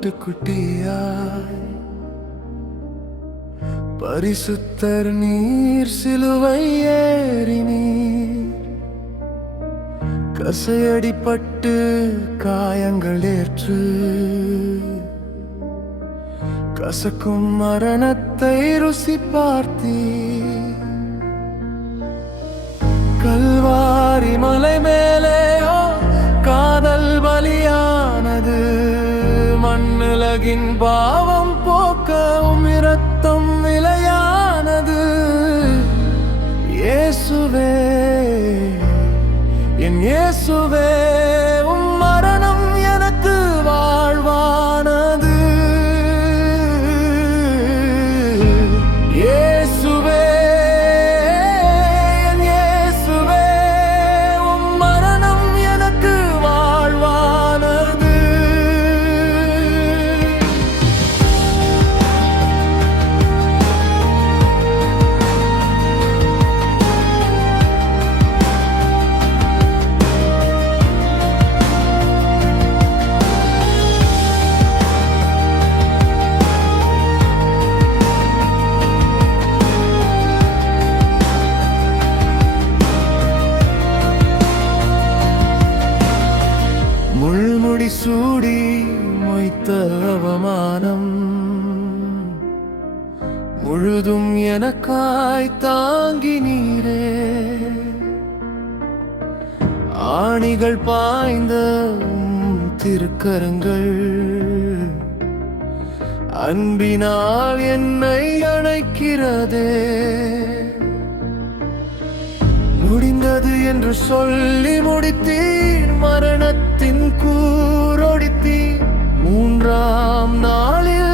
ஆட்டுக்குட்டியாய் பரிசுத்தர் நீர் சிலுவை ஏறினீர். கசையடிப்பட்டு காயங்கள் ஏற்று கசக்கும் மரணத்தை ருசி பார்த்தீர். கல்வாரி மலை மேலே காதல் பலியானது. மண்ணுலகின் பாவம் போக்க இரத்தம் விலையானது. இயேசுவே, என் இயேசுவே, உம் மரணம் எனக்கு வாழ்வானது. இயேசுவே, என் இயேசுவே, உம் மரணம் எனக்கு வாழ்வானது. முள்முடி சூடி மொய்த்த அவமானம் முழுதும் எனக்காய் தாங்கி நீரே. ஆணிகள் பாய்ந்த திருக்கரங்கள் அன்பினால் என்னை அணைக்கிறதே. முடிந்தது என்று சொல்லி முடித்தீர். மரணத்தின் கூரொடித்தீர். மூன்றாம் நாளில்